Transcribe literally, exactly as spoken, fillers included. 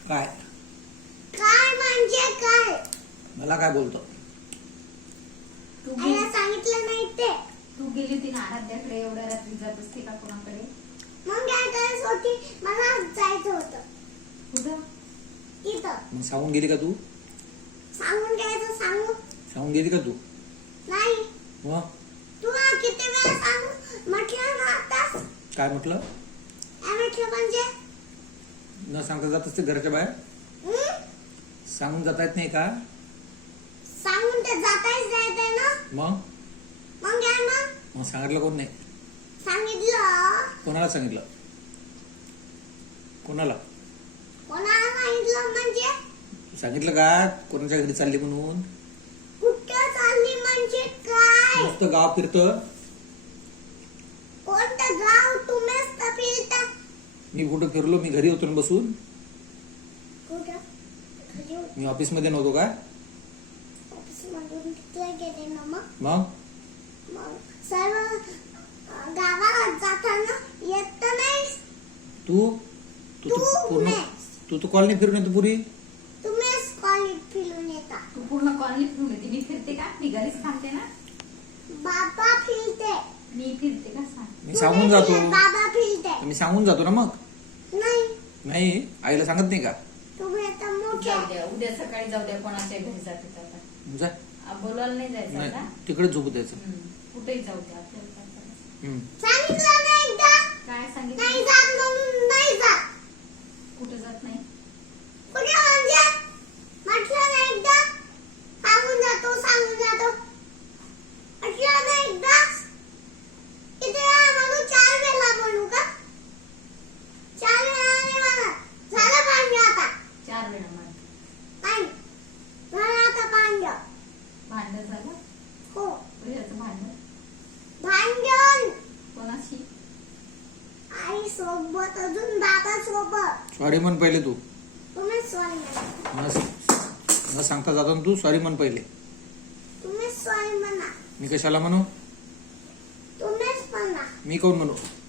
काय काय म्हणजे काय? मला काय बोलतो? तू आईला गे- सांगितलं नाही ते. तू गेली होती ना आराध्याकडे, एवढ्या रात्री जात असते का कोणाकडे? मग काय करायचं होती? मला जायचं होतं कुठं? तिथं. मग सांगून गेली का तू? सांगून घ्यायचं. सांगू सांगून गेली का तू? नाही. मग तुला किती वेळा सांगू म्हटलं ना आताच? काय म्हटलं? काय म्हटलं म्हणजे? न सांगता जात असते घराच्या बाहेर? हं? सांगून जाता येत नाही का? सांगून ते जाताच जायचंय ना. मग मग काय मग? मग सांगितलं कोण नाही? सांगितलं. कोणाला सांगितलं? कोणाला कोणाला सांगितलं म्हणजे? सांगितलं का कोणाच्या घरी चालली म्हणून? कुठं चालली म्हणजे काय? नुसतं गाव फिरतं. कोणतं गाव? तुम्हीच तर फिरता. मी कुठं फिरलो? मी घरी होतो ना बसून. कुठं? घरी होते. मी ऑफिस मध्ये नव्हतो का? ऑफिसमधून तिथं गेले ना मग. मग मग सर्व अं, गावात जाताना येत नाही. तू तू तू तर पूर्ण नाही. तू तर कॉलनी फिरून येतो पुरी. तुम्हीच कॉलेज फिरून येता. तू पूर्ण कॉलनी फिरून येते. मी फिरते का? मी घरीच थांबते ना. बाबा फिरते. मी फिरते का सांग? मी तू सांगून नाही जातो. फिरत, बाबा फिरते. मी सांगून जातो ना. मग नाही. नाही आईला सांगत नाही का? तुम्ही आता मोठे. जाऊ द्या, उद्या सकाळी जाऊ द्या. कोणाच्या घरी जाते तर आता. जा. आ, बोलवायला नाही जायचं नाही आता. तिकडे झोपू द्यायचं. हम्म. कुठेही जाऊ द्या आपल्याला काय करायचं. हम्म. सांगितलं ना एकदा. काय नाही सांगितलं? जात म्हणून नाही जात. कुठे जात नाही? कुठे म्हणजे? म्हटलं ना एकदा. सांगून जातो. सांगून जातो. म्हटलं ना एकदा. किती वेळा म्हणू? चार वेळा म्हणू का? चार वेळा नाही म्हणत. झालं भांडण आता. चार वेळा मान. नाही. झालं आता भांडण. भांडण झालं? हो. कशाचं भांडण? भांडण. कोणाशी? आई सोबत, अजून बाबा सोबत. सॉरी म्हण पहिले तू. तुम्ही सॉरी म्हणा. न न सांगता जातो ना तू. सॉरी म्हण पहिले. तुम्ही सॉरी म्हणा. मी कशाला म्हणू? तुम्हीच म्हणा. मी कोण म्हणू?